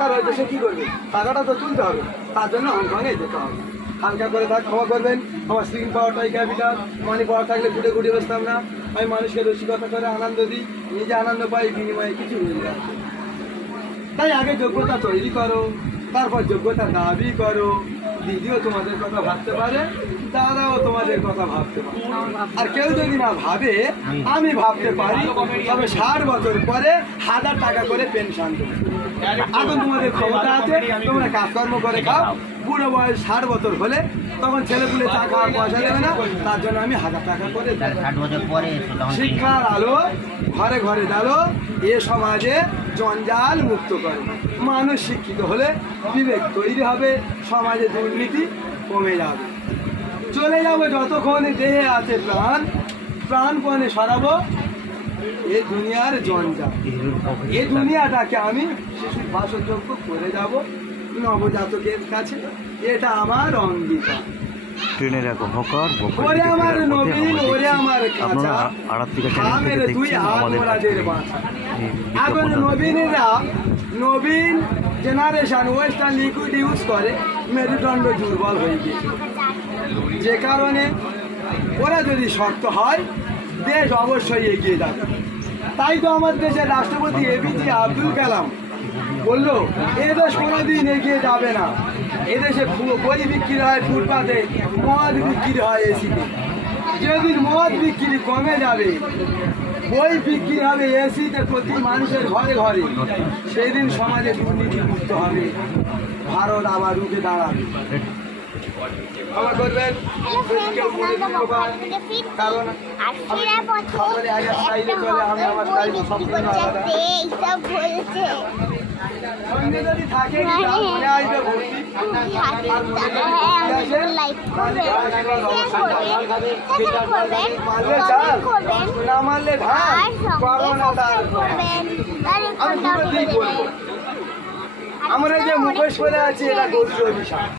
দরকার হয়েছে সে কী করবে, টাকাটা তো তুলতে হবে, তার জন্য হংকংয়ে যেতে হবে। হালকা করে থাক, ক্ষমা করবেন, আমার স্ক্রিন পাওয়ারটাই ক্যাপিটাল, মানি পাওয়ার থাকলে ফুটে ফুটে বসতাম না। আমি মানুষকে রসিকতা করে আনন্দ দিই, নিজে আনন্দ পাই, বিনিময়ে কিছু হয়ে যায়। তাই আগে যোগ্যতা তৈরি করো, তারপর যোগ্যতা দাবি করো। দিদিও তোমাদের কথা ভাবতে পারে, দাদাও তোমাদের কথা ভাবতে পারে। আর কেউ যদি না ভাবে, আমি ভাবতে পারি, তবে 60 বছর পরে 1000 টাকা করে পেনশন দেবে। এখন তোমাদের ক্ষমতা আছে, তোমরা কাজকর্ম করে খাও। বুড়ো বয়স 60 বছর হলে তখন ছেলেপুলে চা খাওয়ার পয়সা দেবে না, তার জন্য আমি 1000 টাকা করে দেব। শিক্ষার আলো ঘরে ঘরে ডালো, এ সমাজে জঞ্জাল মুক্ত করো। মানুষ শিক্ষিত হলে বিবেক তৈরি হবে, সমাজে দুর্নীতি কমে যাবে। চলে যাবো যতক্ষণ দেহে আছে প্রাণ, প্রাণপণে সরাবো এ দুনিয়ার জঞ্জাল। এই দুনিয়াটাকে আমি শিশুর বাসযোগ্য করে যাব নবজাতকের কাছে, এটা আমার অঙ্গীকার। ট্রেনের এক হকার ওরে আমার নবীন, ওরে আমার কাঁচা, আমের দুই আত্মরাজের বাঁচা। এখন নবীনেরা, নবীন জেনারেশন ওয়েস্টার্ন লিকুইড ইউজ করে, মেরুদণ্ড দুর্বল হয়ে গিয়েছে। যে কারণে ওরা যদি শক্ত হয়, দেশ অবশ্যই এগিয়ে যাবে। তাই তো আমার দেশের রাষ্ট্রপতি এপিজে আব্দুল কালাম বললো, এদেশ কোনোদিন এগিয়ে যাবে না। এদেশে বই বিক্রি হয় ফুটপাতে, মদ বিক্রি হয় এসিতে। যেদিন মদ বিক্রি কমে যাবে, বই বিক্রি হবে এসিতে প্রতি মানুষের ঘরে ঘরে, সেই দিন সমাজে দুর্নীতি মুক্ত হবে, ভারত আবার রুখে দাঁড়াবে। ক্ষমা করবেন, কারণ সকলে আগে স্টাইলে চলে, আমি আমার স্টাইল সম্পূর্ণ আলাদা। সঙ্গে যদি থাকে মনে আসবে ভর্তি, আর মনে মারলে চাল, না মারলে ধান, পারবো না তার। আমি দুটো দিক বলবো, আমরা যে মুখোশ পরে আছি এটা গরুর অভিশাপ।